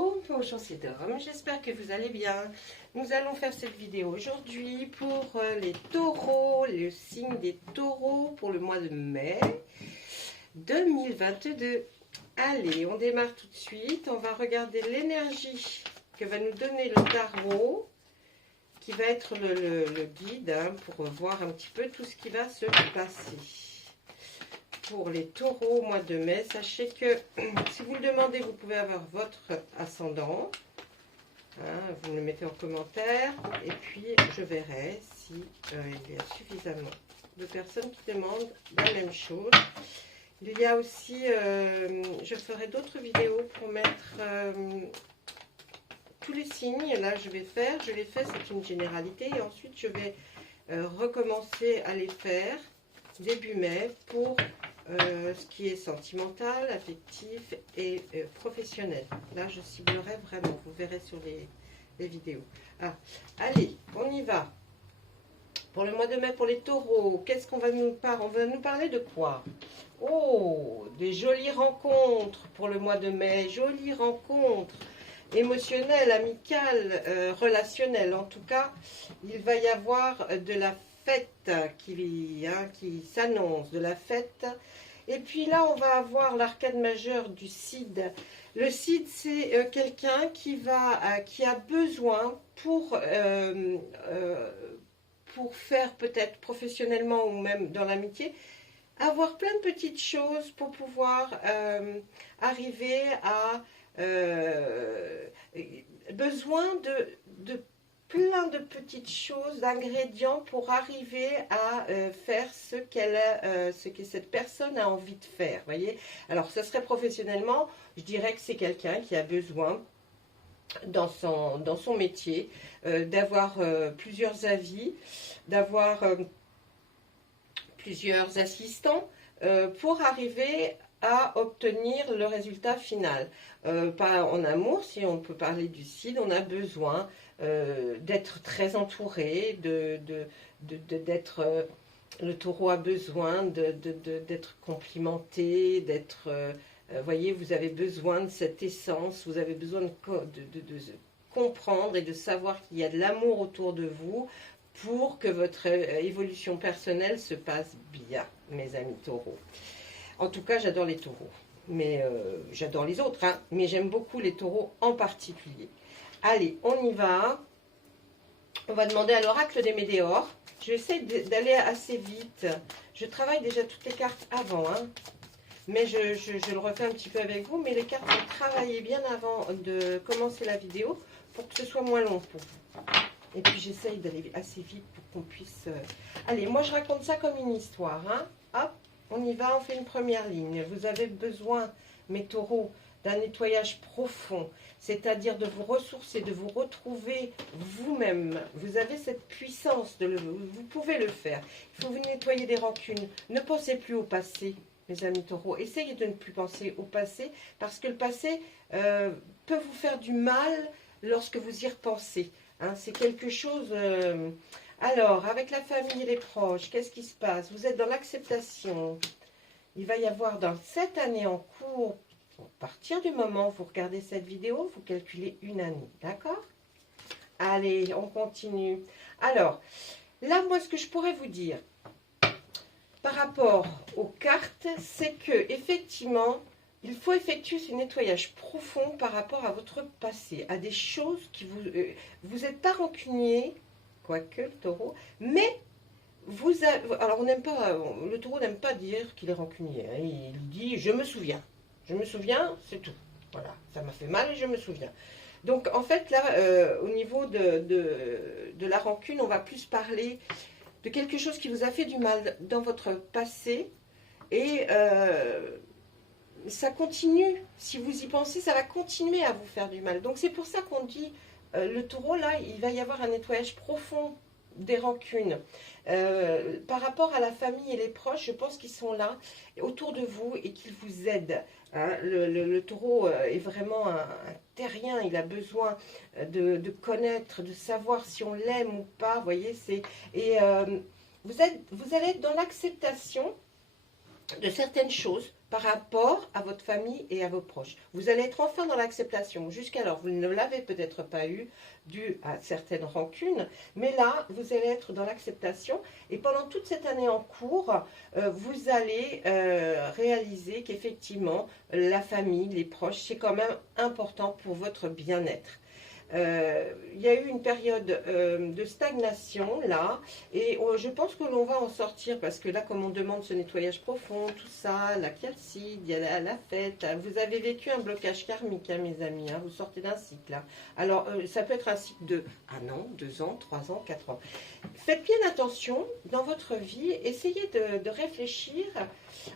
Bonjour c'est Dom, j'espère que vous allez bien. Nous allons faire cette vidéo aujourd'hui pour les taureaux, le signe des taureaux pour le mois de mai 2022. Allez, on démarre tout de suite, on va regarder l'énergie que va nous donner le tarot, qui va être le guide pour voir un petit peu tout ce qui va se passer. Pour les taureaux au mois de mai, sachez que si vous le demandez, vous pouvez avoir votre ascendant. Vous me le mettez en commentaire et puis je verrai si il y a suffisamment de personnes qui demandent la même chose. Il y a aussi, je ferai d'autres vidéos pour mettre tous les signes. Là, je les fais, c'est une généralité et ensuite je vais recommencer à les faire début mai pour ce qui est sentimental, affectif et professionnel. Là, je ciblerai vraiment, vous verrez sur les vidéos. Allez, on y va. Pour le mois de mai, pour les taureaux, qu'est-ce qu'on va nous parler? On va nous parler de quoi? Oh, des jolies rencontres pour le mois de mai. Jolies rencontres émotionnelles, amicales, relationnelles. En tout cas, il va y avoir de la fête qui s'annonce, de la fête. Et puis là, on va avoir l'arcane majeur du Cid. Le Cid, c'est quelqu'un qui a besoin pour faire peut-être professionnellement ou même dans l'amitié, avoir plein de petites choses pour pouvoir arriver à besoin de plein de petites choses, d'ingrédients pour arriver à faire ce que cette personne a envie de faire. Voyez. Alors, ça serait professionnellement, je dirais que c'est quelqu'un qui a besoin, dans son métier, d'avoir plusieurs avis, d'avoir plusieurs assistants pour arriver à obtenir le résultat final. Pas en amour, si on peut parler du Cid, on a besoin d'être très entouré, d'être le taureau a besoin d'être complimenté, d'être, voyez, vous avez besoin de cette essence, vous avez besoin de comprendre et de savoir qu'il y a de l'amour autour de vous pour que votre évolution personnelle se passe bien, mes amis taureaux. En tout cas, j'adore les taureaux, mais j'adore les autres, mais j'aime beaucoup les taureaux en particulier. Allez, on y va. On va demander à l'oracle des Médéors. J'essaie d'aller assez vite. Je travaille déjà toutes les cartes avant, mais je le refais un petit peu avec vous. Mais les cartes sont travaillées bien avant de commencer la vidéo pour que ce soit moins long pour vous. Et puis j'essaye d'aller assez vite pour qu'on puisse... Allez, moi je raconte ça comme une histoire. Hop, on y va, on fait une première ligne. Vous avez besoin, mes taureaux, d'un nettoyage profond, c'est-à-dire de vous ressourcer, de vous retrouver vous-même. Vous avez cette puissance, vous pouvez le faire. Il faut vous nettoyer des rancunes. Ne pensez plus au passé, mes amis taureaux. Essayez de ne plus penser au passé, parce que le passé peut vous faire du mal lorsque vous y repensez. C'est quelque chose... Alors, avec la famille et les proches, qu'est-ce qui se passe? Vous êtes dans l'acceptation. Il va y avoir dans cette année en cours... À partir du moment où vous regardez cette vidéo, vous calculez une année, d'accord? Allez, on continue. Alors, là, moi, ce que je pourrais vous dire par rapport aux cartes, c'est que effectivement, il faut effectuer ce nettoyage profond par rapport à votre passé, à des choses qui vous n'êtes pas rancunier, quoique le taureau, mais vous avez, alors on n'aime pas, le taureau n'aime pas dire qu'il est rancunier. Il dit, je me souviens. Je me souviens, c'est tout. Voilà, ça m'a fait mal et je me souviens. Donc, en fait, là, au niveau de la rancune, on va plus parler de quelque chose qui vous a fait du mal dans votre passé. Et ça continue. Si vous y pensez, ça va continuer à vous faire du mal. Donc, c'est pour ça qu'on dit, le taureau, là, il va y avoir un nettoyage profond des rancunes. Par rapport à la famille et les proches, je pense qu'ils sont là, autour de vous et qu'ils vous aident. Le taureau est vraiment un terrien, il a besoin de connaître, de savoir si on l'aime ou pas, vous voyez, vous allez être dans l'acceptation de certaines choses par rapport à votre famille et à vos proches. Vous allez être enfin dans l'acceptation. Jusqu'alors, vous ne l'avez peut-être pas eu, dû à certaines rancunes, mais là, vous allez être dans l'acceptation. Et pendant toute cette année en cours, vous allez réaliser qu'effectivement, la famille, les proches, c'est quand même important pour votre bien-être. Il y a eu une période de stagnation là, et je pense que l'on va en sortir parce que là, comme on demande ce nettoyage profond, tout ça, la calcide, il y a la fête, vous avez vécu un blocage karmique, hein, mes amis, hein, vous sortez d'un cycle. Hein. Alors, ça peut être un cycle de 1 an, 2 ans, 3 ans, 4 ans. Faites bien attention dans votre vie, essayez de réfléchir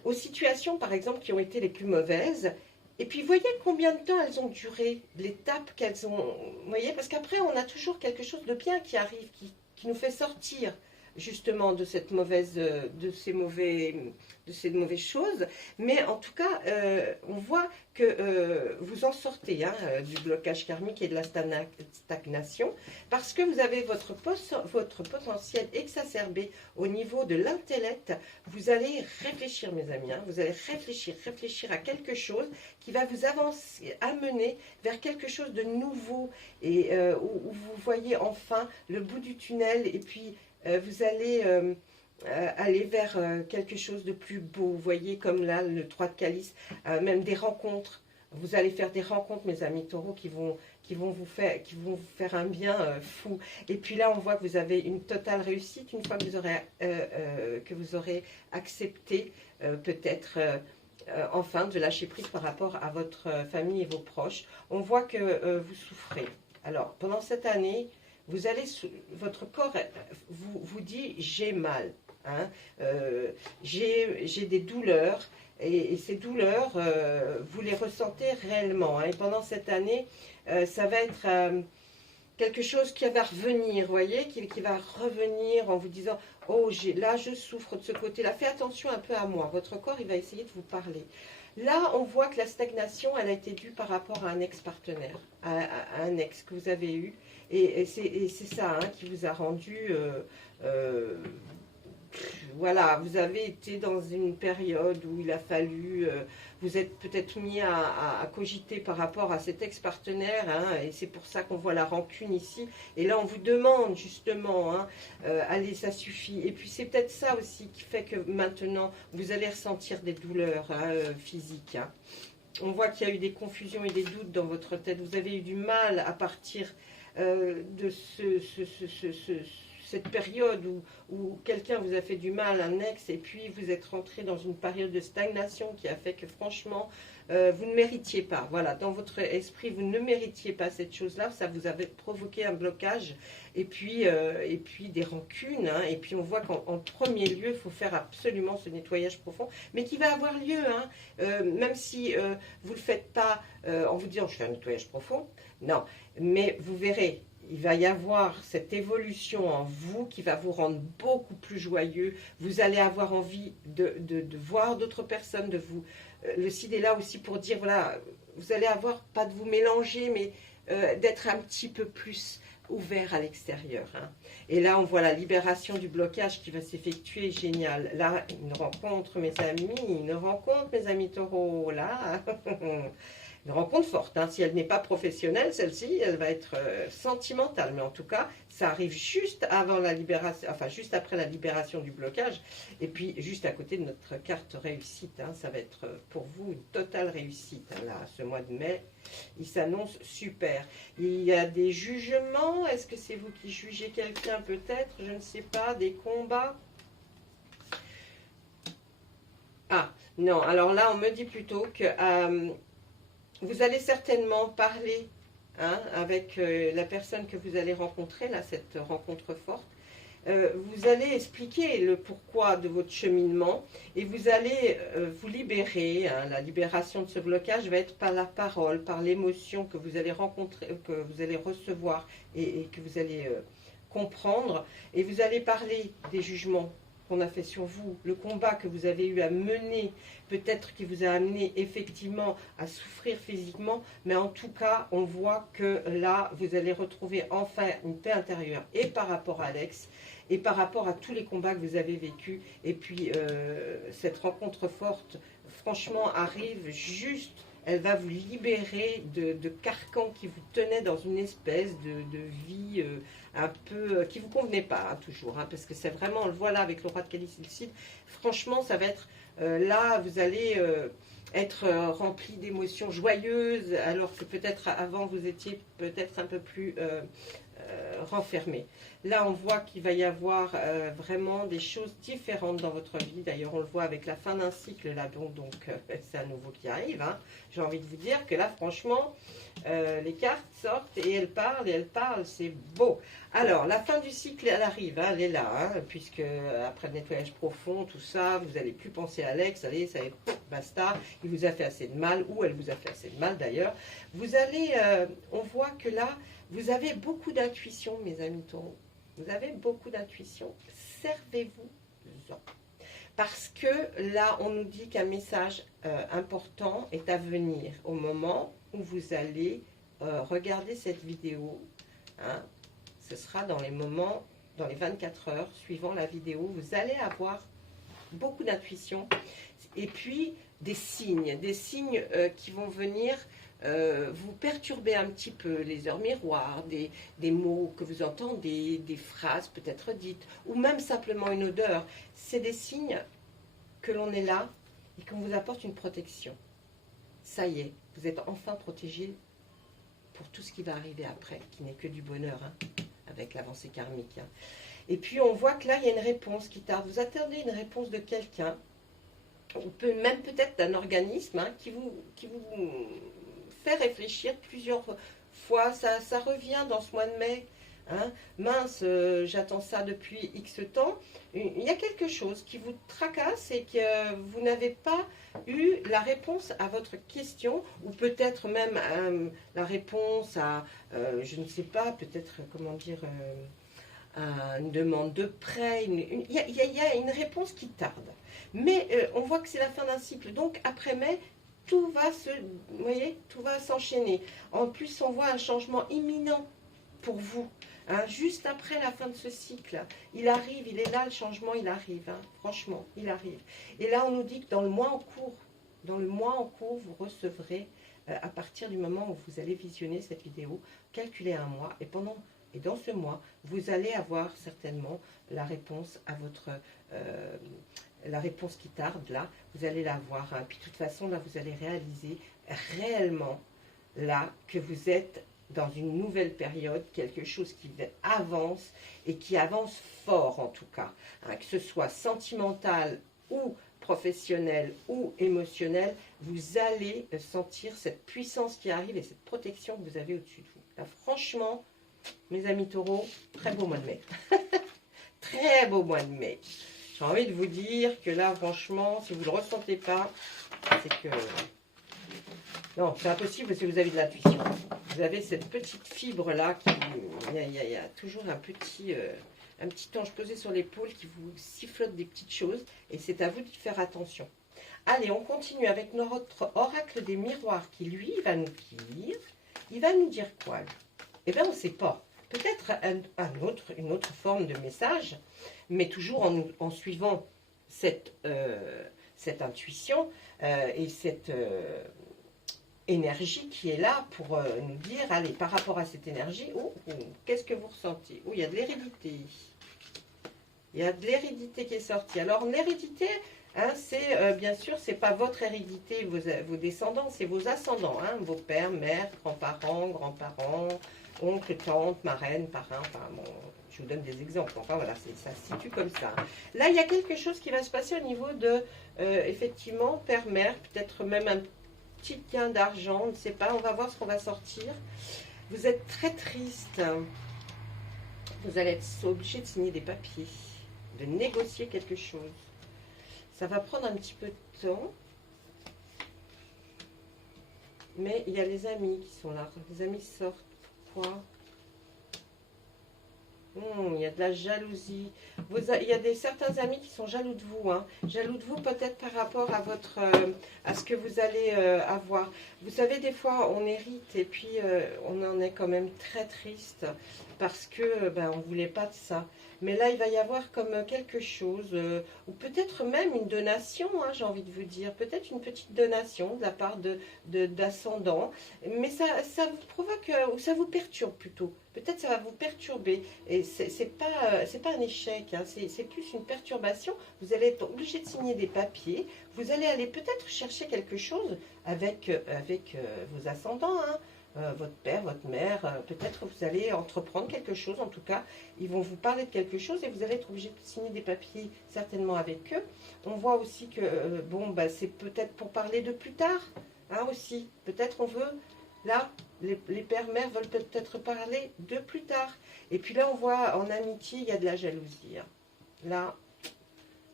aux situations, par exemple, qui ont été les plus mauvaises. Et puis, voyez combien de temps elles ont duré, l'étape qu'elles ont... Vous voyez, parce qu'après, on a toujours quelque chose de bien qui arrive, qui nous fait sortir justement de cette mauvaise, de ces mauvaises choses. Mais en tout cas, on voit que vous en sortez du blocage karmique et de la stagnation, parce que vous avez votre potentiel exacerbé au niveau de l'intellect. Vous allez réfléchir, mes amis, hein, vous allez réfléchir à quelque chose qui va vous avancer, amener vers quelque chose de nouveau, et où vous voyez enfin le bout du tunnel, et puis vous allez aller vers quelque chose de plus beau. Vous voyez, comme là, le 3 de calice, même des rencontres. Vous allez faire des rencontres, mes amis taureaux, qui vont vous faire un bien fou. Et puis là, on voit que vous avez une totale réussite une fois que vous aurez accepté peut-être enfin de lâcher prise par rapport à votre famille et vos proches. On voit que vous souffrez. Alors, pendant cette année, votre corps vous dit j'ai mal, hein, j'ai des douleurs, et ces douleurs, vous les ressentez réellement. Hein, et pendant cette année, ça va être quelque chose qui va revenir, vous voyez, qui va revenir en vous disant oh, là je souffre de ce côté-là, fais attention un peu à moi. Votre corps, il va essayer de vous parler. Là, on voit que la stagnation, elle a été due par rapport à un ex-partenaire, à un ex que vous avez eu. Et c'est ça hein, qui vous a rendu... voilà, vous avez été dans une période où il a fallu... vous êtes peut-être mis à cogiter par rapport à cet ex-partenaire, hein, et c'est pour ça qu'on voit la rancune ici. Et là, on vous demande justement, hein, allez, ça suffit. Et puis, c'est peut-être ça aussi qui fait que maintenant, vous allez ressentir des douleurs physiques. Hein. On voit qu'il y a eu des confusions et des doutes dans votre tête. Vous avez eu du mal à partir de cette période où quelqu'un vous a fait du mal, un ex, et puis vous êtes rentré dans une période de stagnation qui a fait que franchement, vous ne méritiez pas. Voilà, dans votre esprit, vous ne méritiez pas cette chose-là, ça vous avait provoqué un blocage, et puis des rancunes, hein, et puis on voit qu'en premier lieu, il faut faire absolument ce nettoyage profond, mais qui va avoir lieu, hein, même si vous ne le faites pas en vous disant je fais un nettoyage profond, non, mais vous verrez, il va y avoir cette évolution en vous qui va vous rendre beaucoup plus joyeux. Vous allez avoir envie de voir d'autres personnes, de vous... le CID est là aussi pour dire, voilà, vous allez avoir, pas de vous mélanger, mais d'être un petit peu plus ouvert à l'extérieur. Hein. Et là, on voit la libération du blocage qui va s'effectuer, génial. Là, une rencontre, mes amis taureaux, là... Une rencontre forte, hein. Si elle n'est pas professionnelle, celle-ci, elle va être sentimentale. Mais en tout cas, ça arrive juste avant la libération, enfin juste après la libération du blocage. Et puis juste à côté de notre carte réussite, hein, ça va être pour vous une totale réussite. Hein, là, ce mois de mai, il s'annonce super. Il y a des jugements. Est-ce que c'est vous qui jugez quelqu'un peut-être? Je ne sais pas. Des combats. Ah, non. Alors là, on me dit plutôt que... vous allez certainement parler hein, avec la personne que vous allez rencontrer, là, cette rencontre forte. Vous allez expliquer le pourquoi de votre cheminement et vous allez vous libérer. Hein, la libération de ce blocage va être par la parole, par l'émotion que vous allez rencontrer, que vous allez recevoir et que vous allez comprendre. Et vous allez parler des jugements qu'on a fait sur vous, le combat que vous avez eu à mener, peut-être qui vous a amené effectivement à souffrir physiquement, mais en tout cas, on voit que là, vous allez retrouver enfin une paix intérieure, et par rapport à Alex, et par rapport à tous les combats que vous avez vécus, et puis cette rencontre forte franchement, arrive juste, elle va vous libérer de carcans qui vous tenaient dans une espèce de vie un peu, qui ne vous convenait pas hein, toujours, hein, parce que c'est vraiment, on le voit là avec le roi de calice et le cid, franchement, ça va être, là, vous allez être rempli d'émotions joyeuses, alors que peut-être avant, vous étiez peut-être un peu plus renfermé. Là, on voit qu'il va y avoir vraiment des choses différentes dans votre vie. D'ailleurs, on le voit avec la fin d'un cycle, là, donc c'est à nouveau qui arrive. Hein. J'ai envie de vous dire que là, franchement, les cartes sortent et elles parlent, c'est beau. Alors, la fin du cycle, elle arrive, hein, elle est là, hein, puisque après le nettoyage profond, tout ça, vous n'allez plus penser à l'ex, allez, ça y est, basta, il vous a fait assez de mal, ou elle vous a fait assez de mal d'ailleurs. Vous allez, on voit que là, vous avez beaucoup d'intuition, mes amis taureaux. Vous avez beaucoup d'intuition. Servez-vous-en. Parce que là, on nous dit qu'un message important est à venir au moment où vous allez regarder cette vidéo. Hein. Ce sera dans les moments, dans les 24 heures suivant la vidéo. Vous allez avoir beaucoup d'intuition. Et puis, des signes qui vont venir vous perturber un petit peu, les heures miroirs, des mots que vous entendez, des phrases peut-être dites, ou même simplement une odeur. C'est des signes que l'on est là et qu'on vous apporte une protection. Ça y est, vous êtes enfin protégé pour tout ce qui va arriver après, qui n'est que du bonheur, hein, avec l'avancée karmique. Hein. Et puis on voit que là, il y a une réponse qui tarde. Vous attendez une réponse de quelqu'un, ou même peut-être d'un organisme hein, qui vous fait réfléchir plusieurs fois. Ça revient dans ce mois de mai. Hein. Mince, j'attends ça depuis X temps. Il y a quelque chose qui vous tracasse et que vous n'avez pas eu la réponse à votre question, ou peut-être même la réponse à, je ne sais pas, peut-être, comment dire, une demande de prêt. Il y a une réponse qui tarde. Mais on voit que c'est la fin d'un cycle. Donc, après mai, tout va vous voyez, tout va s'enchaîner. En plus, on voit un changement imminent pour vous. Hein, juste après la fin de ce cycle, il arrive, il est là, le changement, il arrive. Hein, franchement, il arrive. Et là, on nous dit que dans le mois en cours, vous recevrez, à partir du moment où vous allez visionner cette vidéo, calculez un mois. Et dans ce mois, vous allez avoir certainement la réponse à votre... la réponse qui tarde, là, vous allez la voir. Hein. Puis de toute façon, là, vous allez réaliser réellement, là, que vous êtes dans une nouvelle période, quelque chose qui avance, et qui avance fort, en tout cas. Hein, que ce soit sentimental ou professionnel ou émotionnel, vous allez sentir cette puissance qui arrive et cette protection que vous avez au-dessus de vous. Là, franchement, mes amis taureaux, très beau mois de mai. Très beau mois de mai. J'ai envie de vous dire que là, franchement, si vous ne le ressentez pas, c'est que... Non, c'est impossible parce que vous avez de l'intuition. Vous avez cette petite fibre-là, il y a toujours un petit ange posé sur l'épaule qui vous sifflote des petites choses, et c'est à vous de faire attention. Allez, on continue avec notre oracle des miroirs qui, lui, va nous dire... Il va nous dire quoi, lui? Eh bien, on ne sait pas. Peut-être une autre forme de message, mais toujours en suivant cette intuition et cette énergie qui est là pour nous dire, allez, par rapport à cette énergie, qu'est-ce que vous ressentez? Il y a de l'hérédité. Il y a de l'hérédité qui est sortie. Alors, l'hérédité, hein, c'est bien sûr, c'est pas votre hérédité, vos descendants, c'est vos ascendants, hein, vos pères, mères, grands-parents, oncles, tantes, marraines, parrains, enfin bon, je vous donne des exemples, enfin voilà, ça se situe comme ça. Là, il y a quelque chose qui va se passer au niveau de, effectivement, père, mère, peut-être même un petit gain d'argent, on ne sait pas, on va voir ce qu'on va sortir. Vous êtes très triste, vous allez être obligé de signer des papiers, de négocier quelque chose. Ça va prendre un petit peu de temps, mais il y a les amis qui sont là, les amis sortent. Pourquoi? Il y a de la jalousie. Il y a certains amis qui sont jaloux de vous. Hein. Jaloux de vous peut-être par rapport à à ce que vous allez avoir. Vous savez, des fois, on hérite et puis on en est quand même très triste parce que on ne voulait pas de ça. Mais là, il va y avoir comme quelque chose, ou peut-être même une donation, hein, j'ai envie de vous dire. Peut-être une petite donation de la part d'ascendants. Mais ça vous provoque, ou ça vous perturbe plutôt. Peut-être ça va vous perturber. Et c'est pas un échec, hein, c'est plus une perturbation. Vous allez être obligé de signer des papiers. Vous allez aller peut-être chercher quelque chose avec vos ascendants, hein. Votre père, votre mère, peut-être vous allez entreprendre quelque chose, en tout cas, ils vont vous parler de quelque chose et vous allez être obligé de signer des papiers certainement avec eux. On voit aussi que, c'est peut-être pour parler de plus tard, hein, aussi. Peut-être on veut, là, les pères-mères veulent peut-être parler de plus tard. Et puis là, on voit en amitié, il y a de la jalousie. Hein.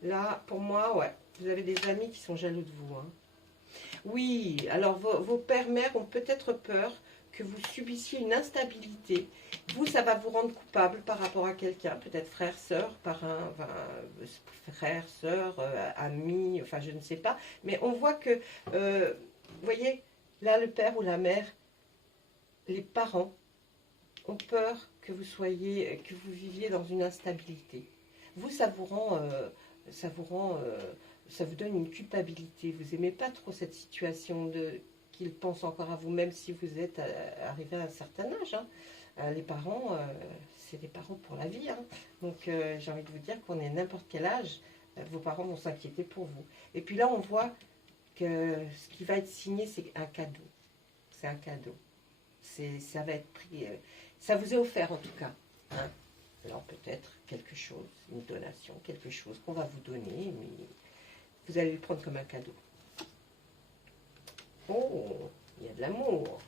Là, pour moi, ouais, vous avez des amis qui sont jaloux de vous. Hein. Oui, alors vos pères-mères ont peut-être peur que vous subissiez une instabilité. Vous, ça va vous rendre coupable par rapport à quelqu'un, peut-être frère, sœur, parrain, frère, sœur, ami, enfin je ne sais pas. Mais on voit que, vous voyez, là le père ou la mère, les parents ont peur que que vous viviez dans une instabilité. Vous, ça vous donne une culpabilité. Vous n'aimez pas trop cette situation qu'ils pensent encore à vous, même si vous êtes arrivé à un certain âge. Hein. Les parents, c'est des parents pour la vie. Hein. Donc, j'ai envie de vous dire qu'on est à n'importe quel âge, vos parents vont s'inquiéter pour vous. Et puis là, on voit que ce qui va être signé, c'est un cadeau. C'est un cadeau. Ça va être pris. Ça vous est offert en tout cas. Hein. Alors peut-être quelque chose, une donation, quelque chose qu'on va vous donner, mais vous allez le prendre comme un cadeau. Oh, il y a de l'amour.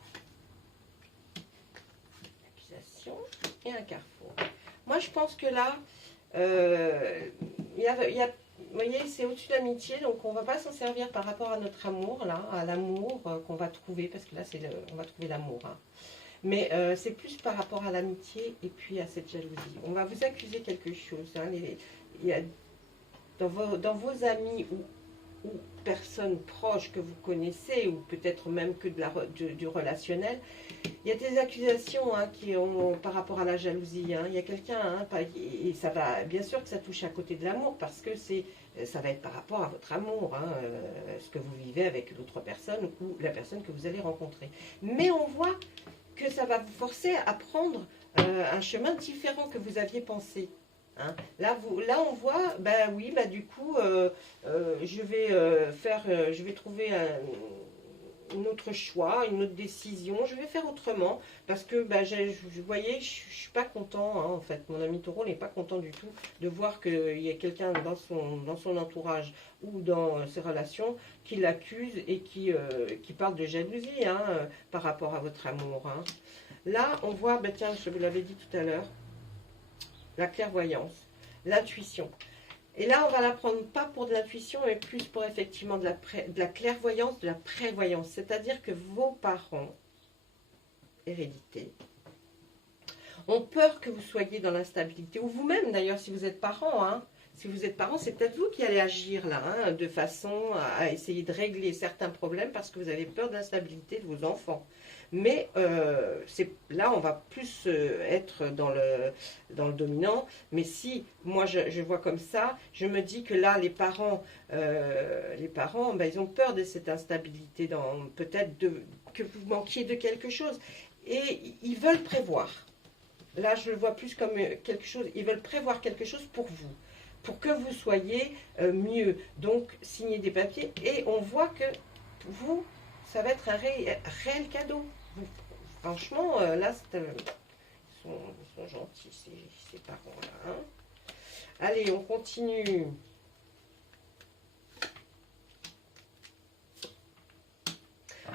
Accusation et un carrefour. Moi, je pense que là, vous voyez, c'est au-dessus de l'amitié, donc on ne va pas s'en servir par rapport à notre amour, là, à l'amour qu'on va trouver, parce que là, on va trouver l'amour. Hein. Mais c'est plus par rapport à l'amitié et puis à cette jalousie. On va vous accuser quelque chose. Hein, il y a, dans vos amis ou personnes proches que vous connaissez, ou peut-être même que du relationnel, il y a des accusations hein, par rapport à la jalousie. Hein. Il y a quelqu'un, hein, et ça va, bien sûr que ça touche à côté de l'amour, parce que ça va être par rapport à votre amour, hein, ce que vous vivez avec l'autre personne ou la personne que vous allez rencontrer. Mais on voit que ça va vous forcer à prendre un chemin différent que vous aviez pensé. Hein. Là, on voit, du coup, je vais trouver un autre choix, une autre décision, je vais faire autrement, parce que, vous voyez, je ne suis pas content, hein, en fait, mon ami Taureau n'est pas content du tout de voir qu'il y a quelqu'un dans son entourage ou dans ses relations qui l'accuse et qui parle de jalousie hein, par rapport à votre amour. Hein. Là, on voit, tiens, je vous l'avais dit tout à l'heure, la clairvoyance, l'intuition. Et là, on va la prendre pas pour de l'intuition, mais plus pour effectivement de la clairvoyance, de la prévoyance. C'est-à-dire que vos parents, hérédité, ont peur que vous soyez dans l'instabilité. Ou vous-même, d'ailleurs, si vous êtes parent. Hein, si vous êtes parent, c'est peut-être vous qui allez agir là, hein, de façon à essayer de régler certains problèmes parce que vous avez peur de l'instabilité de vos enfants. Mais là, on va plus être dans le dominant. Mais si, moi, je vois comme ça, je me dis que là, les parents ils ont peur de cette instabilité, peut-être que vous manquiez de quelque chose. Et ils veulent prévoir. Là, je le vois plus comme quelque chose. Ils veulent prévoir quelque chose pour vous, pour que vous soyez mieux. Donc, signez des papiers. Et on voit que vous, ça va être un réel cadeau. Franchement, là, ils sont gentils, ces parents-là. Hein. Allez, on continue.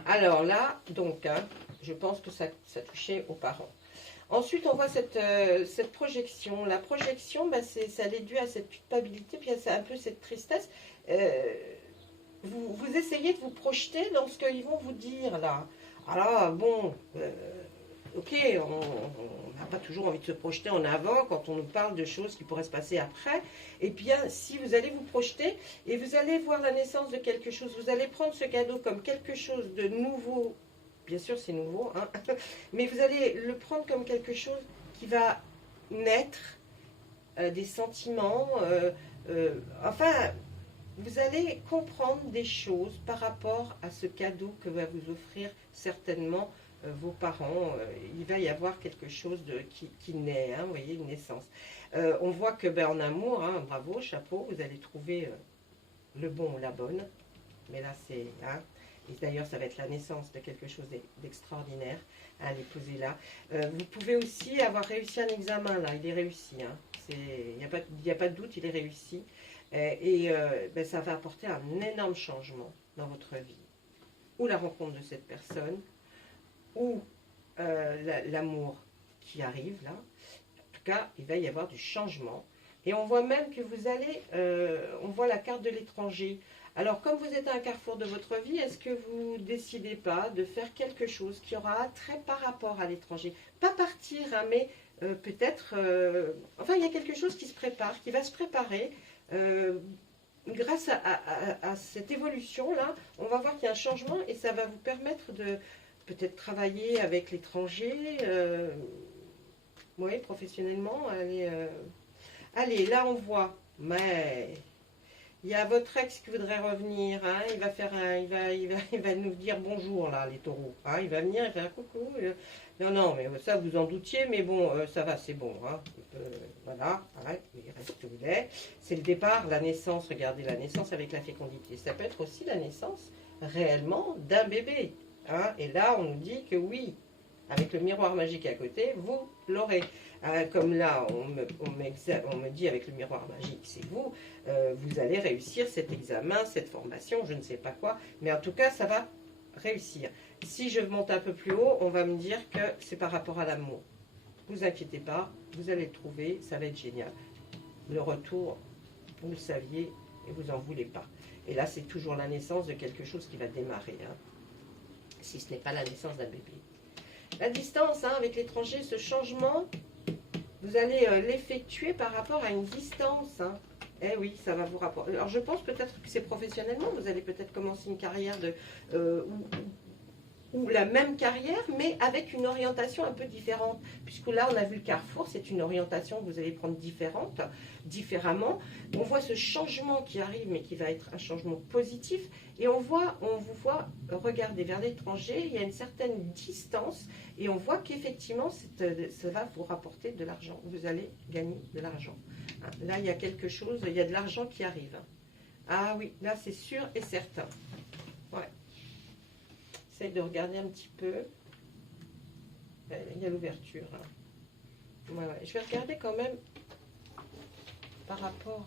Alors là, donc, hein, je pense que ça touchait aux parents. Ensuite, on voit cette projection. La projection, ça est dû à cette culpabilité, puis à un peu cette tristesse. Vous essayez de vous projeter dans ce qu'ils vont vous dire, là. Alors, bon, ok, on n'a pas toujours envie de se projeter en avant quand on nous parle de choses qui pourraient se passer après. Et bien, si vous allez vous projeter et vous allez voir la naissance de quelque chose, vous allez prendre ce cadeau comme quelque chose de nouveau. Bien sûr, c'est nouveau, hein, mais vous allez le prendre comme quelque chose qui va naître des sentiments. Enfin, vous allez comprendre des choses par rapport à ce cadeau que va vous offrir certainement vos parents. Il va y avoir quelque chose qui naît, hein, vous voyez, une naissance. On voit que en amour, hein, bravo, chapeau, vous allez trouver le bon ou la bonne. Mais là, c'est... Hein, et d'ailleurs, ça va être la naissance de quelque chose d'extraordinaire. Hein, l'épousé là. Vous pouvez aussi avoir réussi un examen, là. Il est réussi. Hein. Il n'y a pas de doute, il est réussi. Ça va apporter un énorme changement dans votre vie. Ou la rencontre de cette personne, ou l'amour qui arrive là. En tout cas, il va y avoir du changement. Et on voit même que vous allez, on voit la carte de l'étranger. Alors, comme vous êtes à un carrefour de votre vie, est-ce que vous ne décidez pas de faire quelque chose qui aura attrait par rapport à l'étranger? Pas partir, hein, mais peut-être... enfin, il y a quelque chose qui se prépare, qui va se préparer. Grâce à cette évolution-là, on va voir qu'il y a un changement et ça va vous permettre de peut-être travailler avec l'étranger, oui, professionnellement. Allez, là on voit, mais il y a votre ex qui voudrait revenir, hein, il va nous dire bonjour là, les taureaux, hein, il va venir, il va faire coucou. Non, mais ça vous en doutiez, mais bon, ça va, c'est bon. Hein. Voilà, arrête, il reste où il est. C'est le départ, la naissance, regardez, la naissance avec la fécondité. Ça peut être aussi la naissance réellement d'un bébé. Hein. Et là, on nous dit que oui, avec le miroir magique à côté, vous l'aurez. Comme là, on me dit avec le miroir magique, c'est vous, vous allez réussir cet examen, cette formation, je ne sais pas quoi, mais en tout cas, ça va réussir. Si je monte un peu plus haut, on va me dire que c'est par rapport à l'amour. Vous inquiétez pas, vous allez le trouver, ça va être génial. Le retour, vous le saviez et vous n'en voulez pas. Et là, c'est toujours la naissance de quelque chose qui va démarrer, hein, si ce n'est pas la naissance d'un bébé. La distance, hein, avec l'étranger, ce changement, vous allez l'effectuer par rapport à une distance. Hein. Eh oui, ça va vous rapporter. Alors, je pense peut-être que c'est professionnellement. Vous allez peut-être commencer une carrière ou la même carrière, mais avec une orientation un peu différente. Puisque là, on a vu le carrefour, c'est une orientation que vous allez prendre différemment. On voit ce changement qui arrive, mais qui va être un changement positif. Et on vous voit regarder vers l'étranger, il y a une certaine distance, et on voit qu'effectivement, ça va vous rapporter de l'argent. Vous allez gagner de l'argent. Là, il y a quelque chose, il y a de l'argent qui arrive. Ah oui, là, c'est sûr et certain. Ouais. J'essaie de regarder un petit peu. Il y a l'ouverture. Hein. Ouais. Je vais regarder quand même par rapport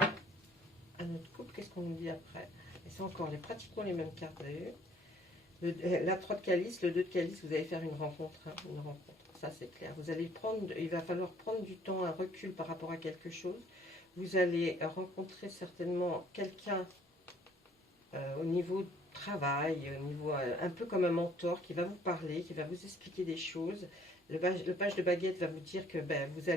à notre couple. Qu'est-ce qu'on nous dit après? Et c'est encore pratiquement les mêmes cartes. Vous avez vu? La 3 de calice, le 2 de calice, vous allez faire une rencontre. Hein, une rencontre. Ça, c'est clair. Vous allez il va falloir prendre du temps, un recul par rapport à quelque chose. Vous allez rencontrer certainement quelqu'un au niveau travail, au niveau un peu comme un mentor qui va vous parler, qui va vous expliquer des choses. Le page de baguette va vous dire que vous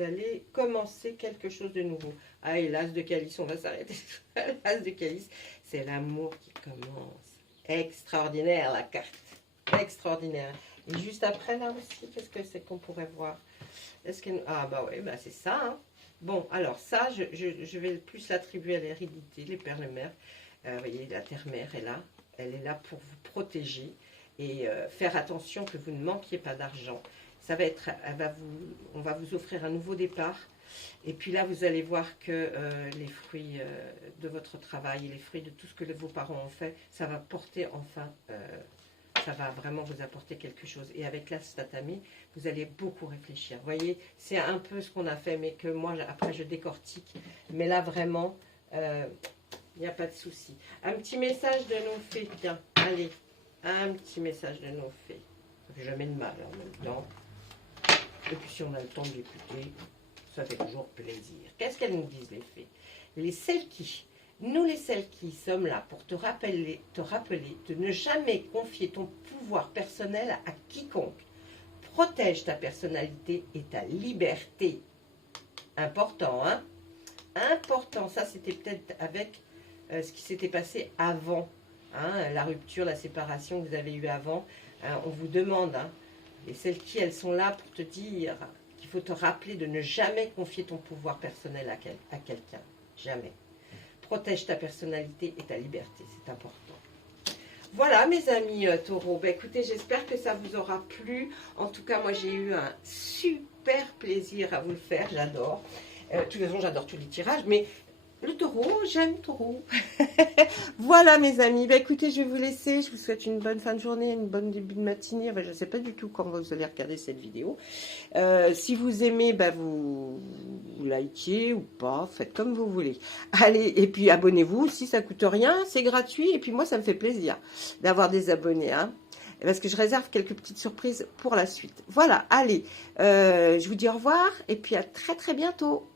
allez commencer quelque chose de nouveau. Ah, et l'as de calice, on va s'arrêter. L'as de calice, c'est l'amour qui commence. Extraordinaire la carte. Extraordinaire. Et juste après là aussi, qu'est-ce que c'est qu'on pourrait voir? Ah bah ouais, c'est ça. Hein. Bon, alors ça, je vais plus l'attribuer à l'hérédité, les pères-mères. Vous voyez, la terre-mère est là. Elle est là pour vous protéger et faire attention que vous ne manquiez pas d'argent. Ça va être, on va vous offrir un nouveau départ. Et puis là, vous allez voir que les fruits de votre travail et les fruits de tout ce que vos parents ont fait, ça va porter enfin, ça va vraiment vous apporter quelque chose. Et avec l'as tatami, vous allez beaucoup réfléchir. Vous voyez, c'est un peu ce qu'on a fait, mais que moi, après, je décortique. Mais là, vraiment... il n'y a pas de souci. Un petit message de nos fées, tiens, allez, un petit message de nos fées. Ça fait jamais de mal en même temps. Et puis si on a le temps de l'écouter, ça fait toujours plaisir. Qu'est-ce qu'elles nous disent les fées? Celles qui Nous les Selkies sommes là pour te rappeler de ne jamais confier ton pouvoir personnel à quiconque. Protège ta personnalité et ta liberté. Important, hein? Important, ça c'était peut-être avec ce qui s'était passé avant, hein, la rupture, la séparation que vous avez eue avant. Hein, on vous demande, hein, et celles qui elles sont là pour te dire qu'il faut te rappeler de ne jamais confier ton pouvoir personnel à quelqu'un. Jamais. Protège ta personnalité et ta liberté, c'est important. Voilà mes amis taureaux, ben, écoutez, j'espère que ça vous aura plu. En tout cas, moi j'ai eu un super plaisir à vous le faire, j'adore. De toute façon, j'adore tous les tirages, mais le taureau, j'aime le taureau. Voilà mes amis, ben, écoutez, je vais vous laisser. Je vous souhaite une bonne fin de journée, une bonne début de matinée. Enfin, je ne sais pas du tout quand vous allez regarder cette vidéo. Si vous aimez, ben, vous likez ou pas, faites comme vous voulez. Allez, et puis abonnez-vous si ça coûte rien, c'est gratuit. Et puis moi, ça me fait plaisir d'avoir des abonnés, hein. Parce que je réserve quelques petites surprises pour la suite. Voilà, allez, je vous dis au revoir et puis à très très bientôt.